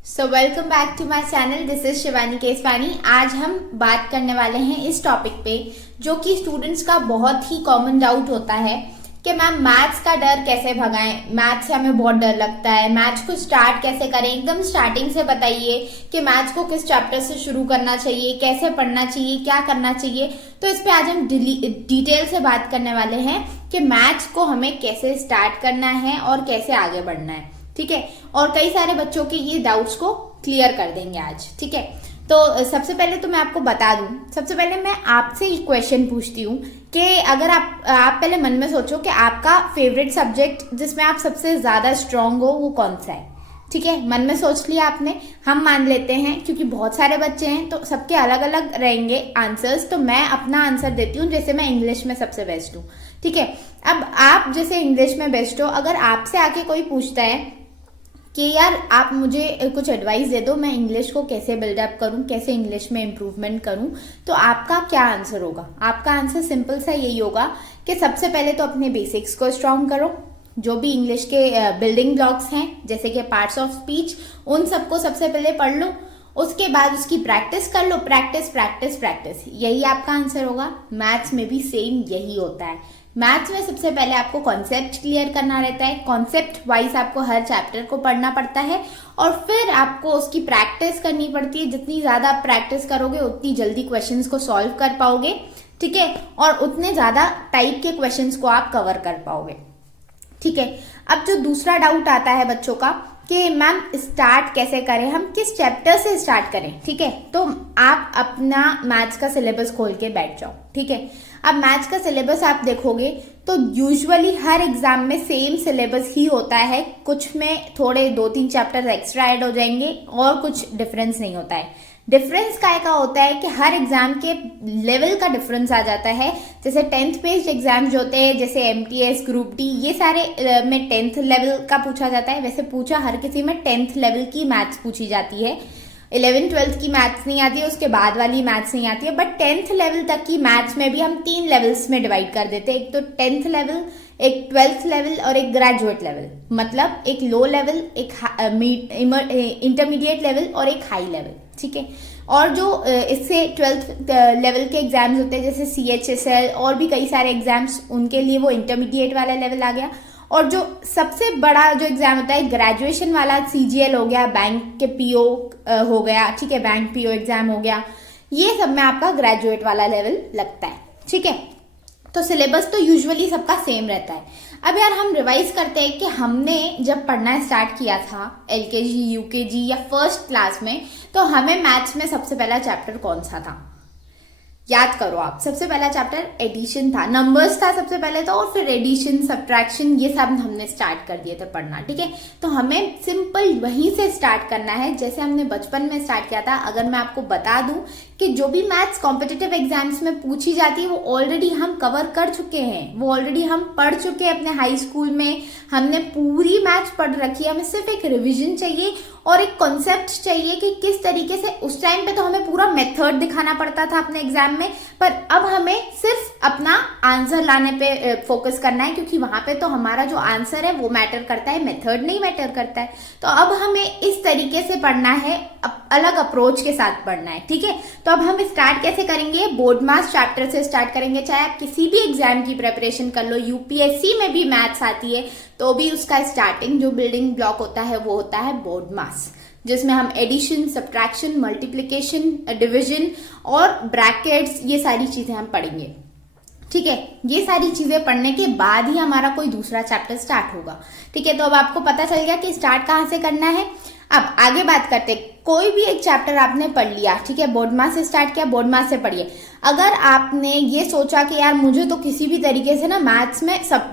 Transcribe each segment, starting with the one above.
So welcome back to my channel. This is Shivani Keswani. आज हम बात करने वाले हैं इस टॉपिक पे जो कि स्टूडेंट्स का बहुत ही कॉमन डाउट होता है कि मैम मैथ्स का डर कैसे भगाएं, मैथ्स से हमें बहुत डर लगता है, मैथ्स को स्टार्ट कैसे करें। एकदम स्टार्टिंग से बताइए कि मैथ्स को किस चैप्टर से शुरू करना चाहिए, कैसे पढ़ना चाहिए, क्या करना चाहिए। तो इस पे आज हम डिटेल से बात करने वाले हैं कि मैथ्स को हमें कैसे स्टार्ट करना है और कैसे आगे बढ़ना है। ठीक है, और कई सारे बच्चों के ये डाउट्स को क्लियर कर देंगे आज। ठीक है, तो सबसे पहले तो मैं आपको बता दूं, सबसे पहले मैं आपसे एक क्वेश्चन पूछती हूँ कि अगर आप पहले मन में सोचो कि आपका फेवरेट सब्जेक्ट जिसमें आप सबसे ज्यादा स्ट्रांग हो वो कौन सा है। ठीक है, मन में सोच लिया आपने। हम मान लेते हैं क्योंकि बहुत सारे बच्चे हैं तो सबके अलग अलग रहेंगे आंसर्स, तो मैं अपना आंसर देती हूँ। जैसे मैं इंग्लिश में सबसे बेस्ट हूँ। ठीक है, अब आप जैसे इंग्लिश में बेस्ट हो, अगर आपसे आके कोई पूछता है कि यार आप मुझे कुछ एडवाइस दे दो, मैं इंग्लिश को कैसे बिल्डअप करूं, कैसे इंग्लिश में इम्प्रूवमेंट करूं, तो आपका क्या आंसर होगा? आपका आंसर सिंपल सा यही होगा कि सबसे पहले तो अपने बेसिक्स को स्ट्रांग करो। जो भी इंग्लिश के बिल्डिंग ब्लॉक्स हैं जैसे कि पार्ट्स ऑफ स्पीच, उन सबको सबसे पहले पढ़ लो। उसके बाद उसकी प्रैक्टिस कर लो। प्रैक्टिस प्रैक्टिस प्रैक्टिस, यही आपका आंसर होगा। मैथ्स में भी सेम यही होता है। मैथ्स में सबसे पहले आपको कॉन्सेप्ट क्लियर करना रहता है। कॉन्सेप्ट वाइज आपको हर चैप्टर को पढ़ना पड़ता है और फिर आपको उसकी प्रैक्टिस करनी पड़ती है। जितनी ज्यादा आप प्रैक्टिस करोगे उतनी जल्दी क्वेश्चंस को सॉल्व कर पाओगे। ठीक है, और उतने ज्यादा टाइप के क्वेश्चंस को आप कवर कर पाओगे। ठीक है, अब जो दूसरा डाउट आता है बच्चों का कि मैम स्टार्ट कैसे करें, हम किस चैप्टर से स्टार्ट करें। ठीक है, तो आप अपना मैथ्स का सिलेबस खोल के बैठ जाओ। ठीक है, अब मैथ्स का सिलेबस आप देखोगे तो यूजुअली हर एग्जाम में सेम सिलेबस ही होता है। कुछ में थोड़े 2-3 चैप्टर एक्स्ट्रा ऐड हो जाएंगे और कुछ डिफरेंस नहीं होता है। डिफरेंस काय का होता है कि हर एग्जाम के लेवल का डिफरेंस आ जाता है। जैसे 10th बेस्ड एग्जाम जो होते हैं, जैसे एमटीएस, ग्रुप डी, ये सारे में 10th लेवल का पूछा जाता है। वैसे पूछा हर किसी में 10th लेवल की मैथ्स पूछी जाती है। 11th-12th की मैथ्स नहीं आती है, उसके बाद वाली मैथ्स नहीं आती है। बट 10th लेवल तक की मैथ्स में भी हम 3 लेवल्स में डिवाइड कर देते हैं। एक तो 10th लेवल, एक 12th लेवल और एक ग्रेजुएट लेवल। मतलब एक लो लेवल, एक इंटरमीडिएट लेवल और एक हाई लेवल। ठीक है, और जो इससे 12th लेवल के एग्जाम्स होते हैं जैसे CHSL और भी कई सारे एग्जाम्स, उनके लिए वो इंटरमीडिएट वाला लेवल आ गया। और जो सबसे बड़ा जो एग्जाम होता है ग्रेजुएशन वाला, CGL हो गया, बैंक के PO हो गया। ठीक है, बैंक PO एग्जाम हो गया, ये सब में आपका ग्रेजुएट वाला लेवल लगता है। ठीक है, तो सिलेबस तो यूजुअली सबका सेम रहता है। अब यार हम रिवाइज करते हैं कि हमने जब पढ़ना स्टार्ट किया था LKG, UKG या फर्स्ट क्लास में, तो हमें मैथ्स में सबसे पहला चैप्टर कौन सा था? याद करो आप। सबसे पहला चैप्टर एडिशन था, नंबर्स था सबसे पहले तो, और फिर एडिशन, सब्ट्रैक्शन, ये सब हमने स्टार्ट कर दिए थे पढ़ना। ठीक है, तो हमें सिंपल वहीं से स्टार्ट करना है जैसे हमने बचपन में स्टार्ट किया था। अगर मैं आपको बता दूं कि जो भी मैथ्स कॉम्पिटिटिव एग्जाम्स में पूछी जाती है वो ऑलरेडी हम कवर कर चुके हैं, वो ऑलरेडी हम पढ़ चुके हैं अपने हाई स्कूल में। हमने पूरी मैथ्स पढ़ रखी है। हमें सिर्फ एक रिविजन चाहिए और एक कॉन्सेप्ट चाहिए कि किस तरीके से। उस टाइम पे तो हमें पूरा मेथड दिखाना पड़ता था अपने एग्जाम में, पर अब हमें सिर्फ अपना आंसर लाने पे फोकस करना है, क्योंकि वहां पे तो हमारा जो आंसर है वो मैटर करता है, मेथड नहीं मैटर करता है। तो अब हमें इस तरीके से पढ़ना है, अलग अप्रोच के साथ पढ़ना है। ठीक है, तो अब हम स्टार्ट कैसे करेंगे? बोर्ड मास चैप्टर से स्टार्ट करेंगे। चाहे आप किसी भी एग्जाम की प्रिपरेशन कर लो, UPSC में भी मैथ्स आती है, तो भी उसका स्टार्टिंग जो बिल्डिंग ब्लॉक होता है वो होता है बोर्ड मास, जिसमें हम एडिशन, सब्ट्रैक्शन, मल्टीप्लिकेशन, डिवीजन और ब्रैकेट्स, ये सारी चीजें हम पढ़ेंगे। ठीक है, ये सारी चीजें पढ़ने के बाद ही हमारा कोई दूसरा चैप्टर स्टार्ट होगा। ठीक है, तो अब आपको पता चल गया कि स्टार्ट कहाँ से करना है। अब आगे बात करते हैं। कोई भी एक चैप्टर आपने पढ़ लिया, ठीक है, बोर्ड मास से स्टार्ट किया, बोर्ड मास से पढ़िए। अगर आपने ये सोचा कि यार मुझे तो किसी भी तरीके से ना मैथ्स में सब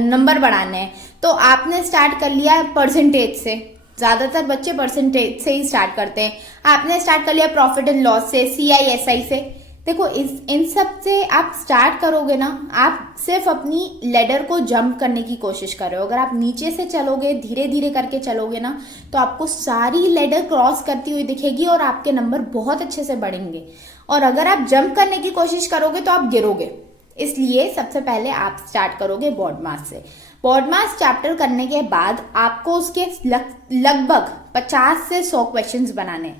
नंबर बढ़ाने हैं, तो आपने स्टार्ट कर लिया परसेंटेज से। ज्यादातर बच्चे परसेंटेज से ही स्टार्ट करते हैं। आपने स्टार्ट कर लिया प्रॉफिट एंड लॉस से, CISI से। देखो इन सब से आप स्टार्ट करोगे ना, आप सिर्फ अपनी लेडर को जंप करने की कोशिश कर रहे हो। अगर आप नीचे से चलोगे, धीरे धीरे करके चलोगे ना, तो आपको सारी लेडर क्रॉस करती हुई दिखेगी और आपके नंबर बहुत अच्छे से बढ़ेंगे। और अगर आप जंप करने की कोशिश करोगे तो आप गिरोगे। इसलिए सबसे पहले आप स्टार्ट करोगे बोर्ड मास से। बोर्ड मास चैप्टर करने के बाद आपको उसके लगभग 50 से 100 क्वेश्चंस बनाने।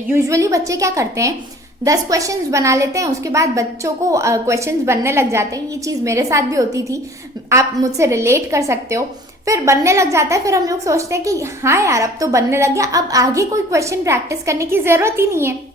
यूजुअली बच्चे क्या करते हैं, 10 क्वेश्चंस बना लेते हैं, उसके बाद बच्चों को क्वेश्चंस बनने लग जाते हैं। ये चीज मेरे साथ भी होती थी, आप मुझसे रिलेट कर सकते हो। फिर बनने लग जाता है, फिर हम लोग सोचते हैं कि हाँ यार अब तो बनने लग गया, अब आगे कोई क्वेश्चन प्रैक्टिस करने की जरूरत ही नहीं है।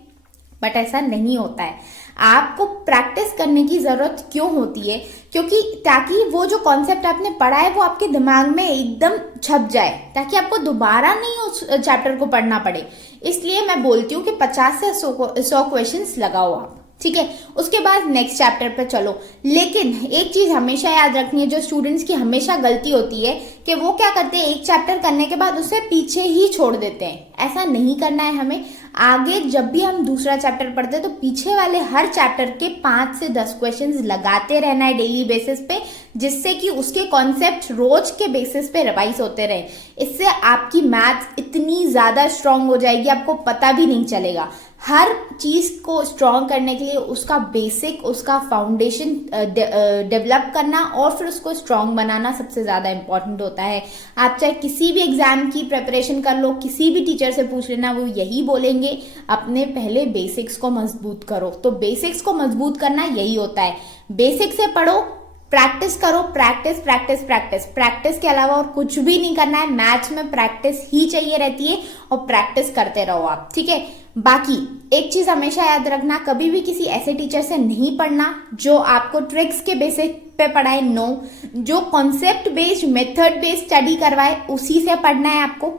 बट ऐसा नहीं होता है। आपको प्रैक्टिस करने की जरूरत क्यों होती है? क्योंकि ताकि वो जो कॉन्सेप्ट आपने पढ़ा है वो आपके दिमाग में एकदम छप जाए, ताकि आपको दोबारा नहीं उस चैप्टर को पढ़ना पड़े। इसलिए मैं बोलती हूँ कि 50 से 100 क्वेश्चंस लगाओ आप, ठीक है। उसके बाद नेक्स्ट चैप्टर पे चलो। लेकिन एक चीज हमेशा याद रखनी है, जो स्टूडेंट्स की हमेशा गलती होती है कि वो क्या करते हैं, एक चैप्टर करने के बाद उसे पीछे ही छोड़ देते हैं। ऐसा नहीं करना है हमें। आगे जब भी हम दूसरा चैप्टर पढ़ते हैं तो पीछे वाले हर चैप्टर के 5 से 10 क्वेश्चंस लगाते रहना है डेली बेसिस पे, जिससे कि उसके कॉन्सेप्ट रोज के बेसिस पे रिवाइज होते रहे। इससे आपकी मैथ्स इतनी ज्यादा स्ट्रांग हो जाएगी, आपको पता भी नहीं चलेगा। हर चीज को स्ट्रॉन्ग करने के लिए उसका बेसिक, उसका फाउंडेशन डेवलप करना और फिर उसको स्ट्रॉन्ग बनाना सबसे ज्यादा इंपॉर्टेंट होता है। आप चाहे किसी भी एग्जाम की प्रिपरेशन कर लो, किसी भी टीचर से पूछ लेना, वो यही बोलेंगे अपने पहले बेसिक्स को मजबूत करो। तो बेसिक्स को मजबूत करना यही होता है। बेसिक से पढ़ो, प्रैक्टिस करो, प्रैक्टिस प्रैक्टिस प्रैक्टिस। प्रैक्टिस के अलावा और कुछ भी नहीं करना है। मैथ्स में प्रैक्टिस ही चाहिए रहती है और प्रैक्टिस करते रहो आप, ठीक है। बाकी एक चीज हमेशा याद रखना, कभी भी किसी ऐसे टीचर से नहीं पढ़ना जो आपको ट्रिक्स के बेसिस पे पढ़ाए। नो, जो concept based, method based study करवाए उसी से पढ़ना है आपको।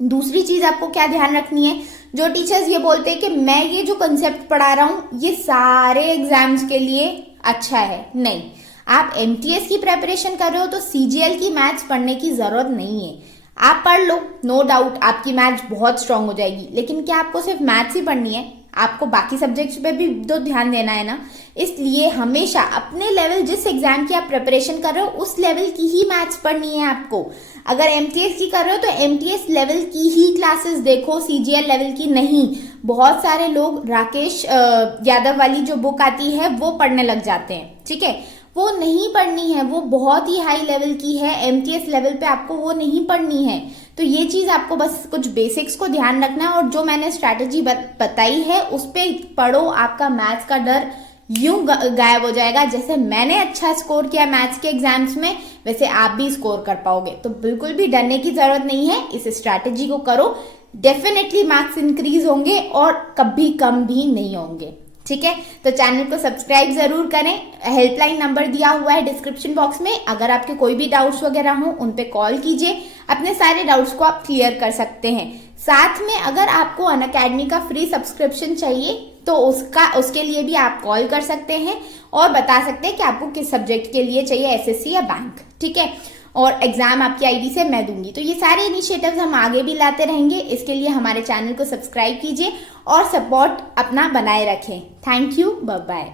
दूसरी चीज आपको क्या ध्यान रखनी है, जो टीचर्स ये बोलते हैं कि मैं ये जो कॉन्सेप्ट पढ़ा रहा हूं ये सारे एग्जाम्स के लिए अच्छा है, नहीं। आप एमटीएस की प्रिपरेशन कर रहे हो तो सीजीएल की मैथ्स पढ़ने की जरूरत नहीं है। आप पढ़ लो, नो डाउट आपकी मैथ्स बहुत स्ट्रांग हो जाएगी, लेकिन क्या आपको सिर्फ मैथ्स ही पढ़नी है? आपको बाकी सब्जेक्ट्स पे भी तो ध्यान देना है ना। इसलिए हमेशा अपने लेवल, जिस एग्जाम की आप प्रिपरेशन कर रहे हो उस लेवल की ही मैथ्स पढ़नी है आपको। अगर एमटीएस की कर रहे हो तो एमटीएस लेवल की ही क्लासेस देखो, सीजीएल लेवल की नहीं। बहुत सारे लोग राकेश यादव वाली जो बुक आती है वो पढ़ने लग जाते हैं, ठीक है। वो नहीं पढ़नी है, वो बहुत ही हाई लेवल की है, एमटीएस लेवल पे आपको वो नहीं पढ़नी है। तो ये चीज आपको बस कुछ बेसिक्स को ध्यान रखना है और जो मैंने स्ट्रैटेजी बताई है उस पे पढ़ो। आपका मैथ्स का डर यूं गायब हो जाएगा। जैसे मैंने अच्छा स्कोर किया मैथ्स के एग्जाम्स में, वैसे आप भी स्कोर कर पाओगे। तो बिल्कुल भी डरने की जरूरत नहीं है, इस स्ट्रैटेजी को करो, डेफिनेटली मार्क्स इंक्रीज होंगे और कभी कम भी नहीं होंगे, ठीक है। तो चैनल को सब्सक्राइब जरूर करें। हेल्पलाइन नंबर दिया हुआ है डिस्क्रिप्शन बॉक्स में, अगर आपके कोई भी डाउट्स वगैरह हो उन पे कॉल कीजिए, अपने सारे डाउट्स को आप क्लियर कर सकते हैं। साथ में अगर आपको अनअकैडमी का फ्री सब्सक्रिप्शन चाहिए तो उसके लिए भी आप कॉल कर सकते हैं और बता सकते हैं कि आपको किस सब्जेक्ट के लिए चाहिए, एसएससी या बैंक, ठीक है। और एग्जाम आपकी आईडी से मैं दूंगी। तो ये सारे इनिशिएटिव्स हम आगे भी लाते रहेंगे। इसके लिए हमारे चैनल को सब्सक्राइब कीजिए और सपोर्ट अपना बनाए रखें। Thank you, bye bye.